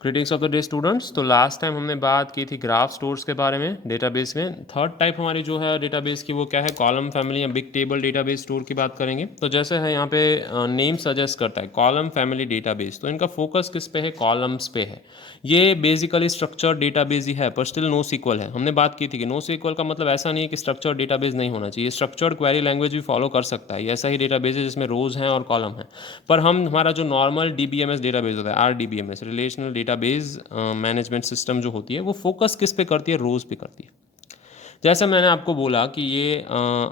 Greetings of the day students. तो last time हमने बात की थी ग्राफ स्टोर्स के बारे में डेटाबेस में। थर्ड टाइप हमारी जो है डेटाबेस की वो क्या है, कॉलम फैमिली या बिग टेबल डेटाबेस स्टोर की बात करेंगे। तो जैसे है यहाँ पे नेम सजेस्ट करता है कॉलम फैमिली डेटाबेस, तो इनका फोकस किस पे है, कॉलम्स पे है। ये बेसिकली स्ट्रक्चर्ड डेटाबेस ही है पर स्टिल नो सीक्वल है। हमने बात की थी कि नो सीक्वल का मतलब ऐसा नहीं है कि स्ट्रक्चर्ड डेटाबेस नहीं होना चाहिए, स्ट्रक्चर्ड क्वेरी लैंग्वेज भी फॉलो कर सकता है। ये ऐसा ही डेटाबेस है जिसमें रोज हैं और कॉलम है। पर हम हमारा जो नॉर्मल DBMS डेटाबेस होता है, RDBMS relational database management system जो होती है वो फोकस किस पे करती है, रोज़ पे करती है। जैसे मैंने आपको बोला कि ये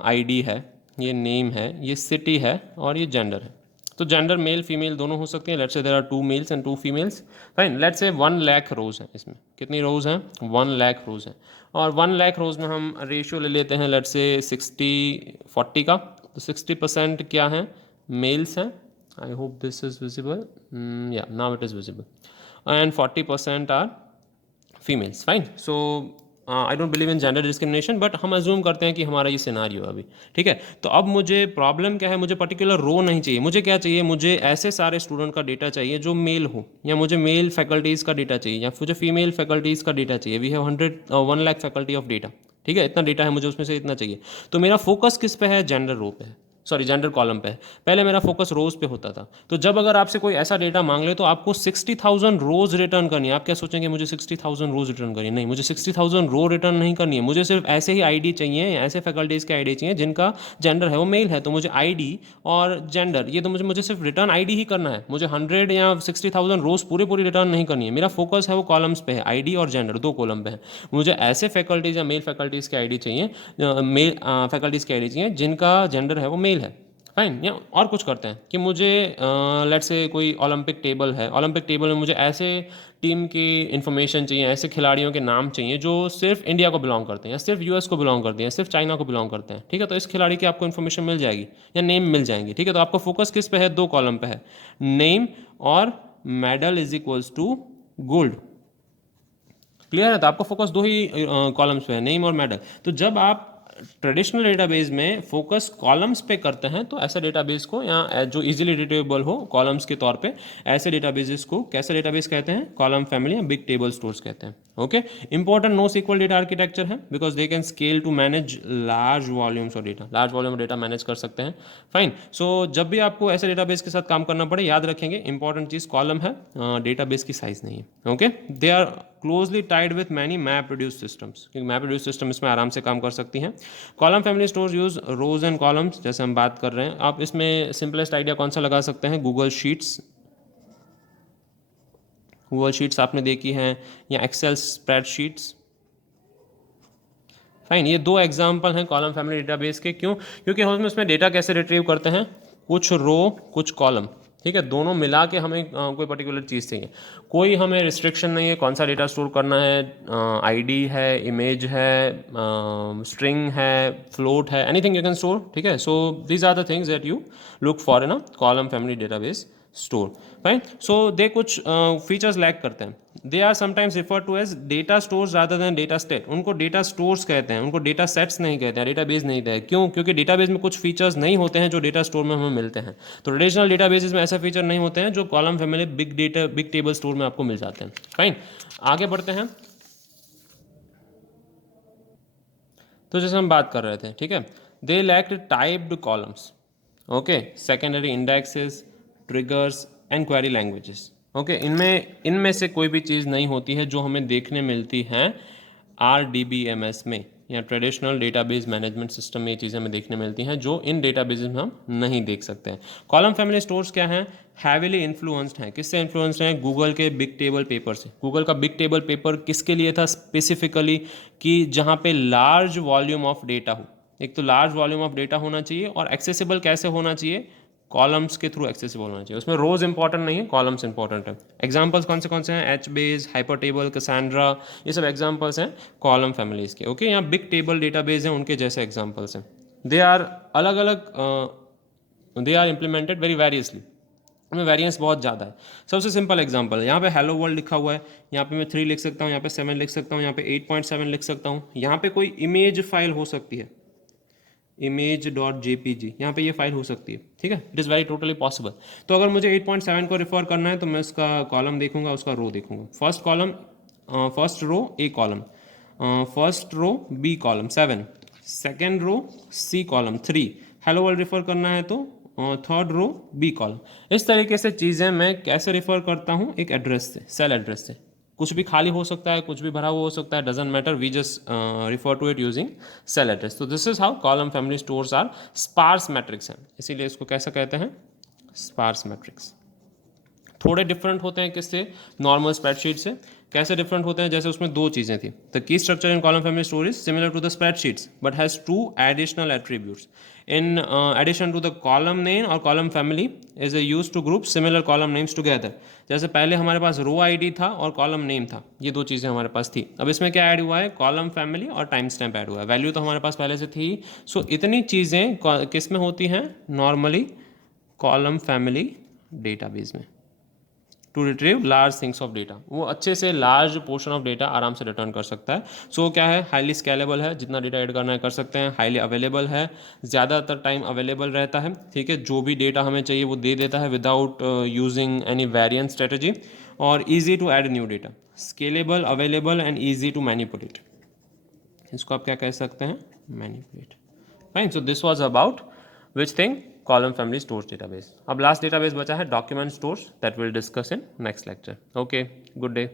ID है, ये नेम है, ये सिटी है और ये जेंडर है। तो जेंडर मेल फीमेल दोनों हो सकते हैं। Let's say there are 2 males and 2 females. Fine, let's say 1 lakh रोज़ हैं। इसमें कितनी रोज़ हैं, 1 लाख रोज़ हैं। और 1 लाख रोज़ में हम रेशियो ले लेते हैं लेट्स से 60-40 का। तो 60% क्या है, मेल्स हैं। I hope this is visible. Yeah, now it is visible. And 40% are females. Fine. So I don't believe in gender discrimination, but हम अज्यूम करते हैं कि हमारा ये सिनारियो है अभी। ठीक है, तो अब मुझे प्रॉब्लम क्या है, मुझे पर्टिकुलर रो नहीं चाहिए। मुझे क्या चाहिए, मुझे ऐसे सारे स्टूडेंट का डेटा चाहिए जो मेल हो, या मुझे मेल फैकल्टीज़ का डेटा चाहिए, या मुझे फीमेल फैकल्टीज़ का डेटा चाहिए। We have 1 lakh faculty of data. ठीक है, इतना डेटा है, मुझे उसमें से इतना चाहिए। तो मेरा फोकस किस पे है, जेंडर रो पे है, सॉरी जेंडर कॉलम पे है। पहले मेरा फोकस रोज पे होता था। तो जब अगर आपसे कोई ऐसा डेटा मांग ले तो आपको 60,000 रोज रिटर्न करनी है। आप क्या सोचेंगे, मुझे 60,000 रोज रिटर्न करनी है? नहीं, मुझे 60,000 रो रिटर्न नहीं करनी है। मुझे सिर्फ ऐसे ही ID चाहिए, ऐसे फैकल्टीज़ के ID चाहिए जिनका जेंडर है वो मेल है। तो मुझे ID और जेंडर, ये तो मुझे सिर्फ रिटर्न ID ही करना है। मुझे 100 या 60,000 रोज पूरी रिटर्न नहीं करनी है। मेरा फोकस है वो कॉलम्स पे है, ID और जेंडर 2 कॉलम पे है। मुझे ऐसे फैकल्टीज़ या मेल फैकल्टीज़ के ID चाहिए, मेल फैकल्टीज़ के ID चाहिए जिनका जेंडर है वो मेल है। फाइन, या और कुछ करते हैं कि मुझे लेट्स से कोई ओलंपिक टेबल है। ओलंपिक टेबल में मुझे ऐसे टीम की इन्फॉर्मेशन चाहिए, ऐसे खिलाड़ियों के नाम चाहिए जो सिर्फ इंडिया को बिलोंग करते हैं, या सिर्फ US को बिलोंग करते हैं, सिर्फ चाइना को बिलोंग करते हैं। ठीक है, तो इस खिलाड़ी की आपको इन्फॉर्मेशन मिल जाएगी या नेम मिल जाएंगी। ठीक है, तो आपका फोकस किस पे है, 2 कॉलम पे है, नेम और medal is equals to gold. Clear है, तो आपका फोकस 2 ही कॉलम्स पे है, नेम और मेडल। तो जब आप ट्रेडिशनल डेटाबेस में फोकस कॉलम्स पे करते हैं तो ऐसे डेटाबेस को, या जो इजीली रिट्रीवेबल हो कॉलम्स के तौर पे, ऐसे डेटाबेसेस को कैसे डेटाबेस कहते हैं, कॉलम फैमिली या बिग टेबल स्टोर्स कहते हैं। Okay, important NoSQL data architecture है because they can scale to manage large volumes of data, large volume of data manage कर सकते हैं। फाइन, सो जब भी आपको ऐसे डेटाबेस के साथ काम करना पड़े, याद रखेंगे इंपॉर्टेंट चीज़ कॉलम है, डेटाबेस की साइज नहीं है। Okay, they are closely tied with many map produce systems, क्योंकि मैप प्रोड्यूस सिस्टम इसमें आराम से काम कर सकती हैं। Column family stores use rows and columns, जैसे हम बात कर रहे हैं। आप इसमें सिंपलेस्ट आइडिया कौन सा लगा सकते हैं, गूगल शीट्स। गूगल शीट्स आपने देखी हैं, या एक्सेल स्प्रेडशीट्स। फाइन, ये 2 एग्जाम्पल हैं कॉलम फैमिली डेटाबेस के। क्यों, क्योंकि हम इसमें डेटा कैसे रिट्रीव करते हैं, कुछ रो कुछ कॉलम। ठीक है, दोनों मिला के हमें कोई पर्टिकुलर चीज़ चाहिए। कोई हमें रिस्ट्रिक्शन नहीं है कौन सा डेटा स्टोर करना है, ID है, इमेज है, स्ट्रिंग है, फ्लोट है, एनीथिंग यू कैन स्टोर। ठीक है, so these are the things that you look for in a column family database store. Fine, so they कुछ फीचर्स लैक करते हैं। They are sometimes refer to as data stores rather than data set. उनको data stores कहते हैं, उनको data sets नहीं कहते हैं, डेटाबेस नहीं कहते हैं। क्यों, क्योंकि डेटाबेस में कुछ फीचर्स नहीं होते हैं जो डेटा स्टोर में हमें मिलते हैं। तो ट्रेडिशनल डेटाबेसेस में ऐसे फीचर नहीं होते हैं जो column family big table store में आपको मिल जाते हैं। फाइन, आगे बढ़ते हैं। तो जैसे हम बात कर रहे थे, ठीक है, they lacked typed columns. Okay, secondary indexes, triggers and query languages. Okay, इनमें से कोई भी चीज़ नहीं होती है जो हमें देखने मिलती हैं RDBMS में, या ट्रेडिशनल डेटाबेस मैनेजमेंट सिस्टम में। ये चीज़ें हमें देखने मिलती हैं जो इन डेटाबेसेस में हम नहीं देख सकते हैं। कॉलम फैमिली स्टोर्स क्या हैं, हैविली इन्फ्लुएंस्ड हैं। किससे इन्फ्लुएंस्ड हैं, गूगल के बिग टेबल पेपर से। गूगल का बिग टेबल पेपर किसके लिए था स्पेसिफिकली, कि जहाँ पे लार्ज वॉल्यूम ऑफ डेटा हो। एक तो लार्ज वॉल्यूम ऑफ डेटा होना चाहिए, और एक्सेसिबल कैसे होना चाहिए, कॉलम्स के थ्रू एक्सेसिबल होना चाहिए। उसमें रोज इंपॉर्टेंट नहीं है, कॉलम्स इंपॉर्टेंट है। एग्जांपल्स कौन से हैं, HBase, हाइपर टेबल, कैसेंड्रा, ये सब एग्जांपल्स हैं कॉलम फैमिलीज के। ओके, यहाँ बिग टेबल डेटाबेस हैं उनके जैसे एग्जांपल्स हैं। दे आर अलग अलग, they are implemented very variously, उनमें वेरिएंस बहुत ज़्यादा है। सबसे सिंपल एग्जांपल, यहाँ पे हेलो वर्ल्ड लिखा हुआ है, यहाँ पे मैं 3 लिख सकता हूँ, यहाँ पे 7 लिख सकता हूँ, यहाँ पे 8.7 लिख सकता हूँ। यहाँ पे कोई इमेज फाइल हो सकती है, image.jpg, यहाँ पे ये फाइल हो सकती है, ठीक है, it is very totally possible. तो अगर मुझे 8.7 को रेफर करना है तो मैं उसका कॉलम देखूंगा, उसका रो देखूंगा। First column, first row A column, first row B column 7, second row C column 3, hello world refer करना है तो थर्ड रो बी कॉलम। इस तरीके से चीज़ें मैं कैसे रेफर करता हूँ, एक एड्रेस से, सेल एड्रेस से। कुछ भी खाली हो सकता है, कुछ भी भरा हुआ हो सकता है, doesn't matter, we just refer to it using cell address. तो this is how column family stores are sparse matrix हैं, इसीलिए इसको कैसे कहते हैं, स्पार्स मैट्रिक्स। थोड़े डिफरेंट होते हैं किससे, नॉर्मल स्प्रेडशीट से। कैसे डिफरेंट होते हैं, जैसे उसमें दो चीज़ें थी, the key structure in column family store is similar to the spreadsheets but has two additional attributes in addition to the column name और column family is a use to group similar column names together. जैसे पहले हमारे पास रो ID था और column name था, ये दो चीज़ें हमारे पास थी। अब इसमें क्या ऐड हुआ है, कॉलम फैमिली और टाइम स्टैम्प ऐड हुआ है। वैल्यू तो हमारे पास पहले से थी। सो इतनी चीज़ें किस में होती हैं, नॉर्मली कॉलम फैमिली डेटाबेस में, to retrieve large things of data. वो अच्छे से लार्ज पोर्शन ऑफ डेटा आराम से रिटर्न कर सकता है। सो क्या है, हाईली स्केलेबल है, जितना डेटा ऐड करना है कर सकते हैं, हाईली अवेलेबल है, ज़्यादातर टाइम अवेलेबल रहता है, ठीक है, जो भी डेटा हमें चाहिए वो दे देता है without using any variant strategy, और easy to add new data, scalable, available and easy to manipulate. इसको आप क्या कह सकते हैं, manipulate. Fine, so this was about which thing, column family stores database. अब लास्ट डेटाबेस बचा है document stores, that will discuss in next lecture. Okay, good day.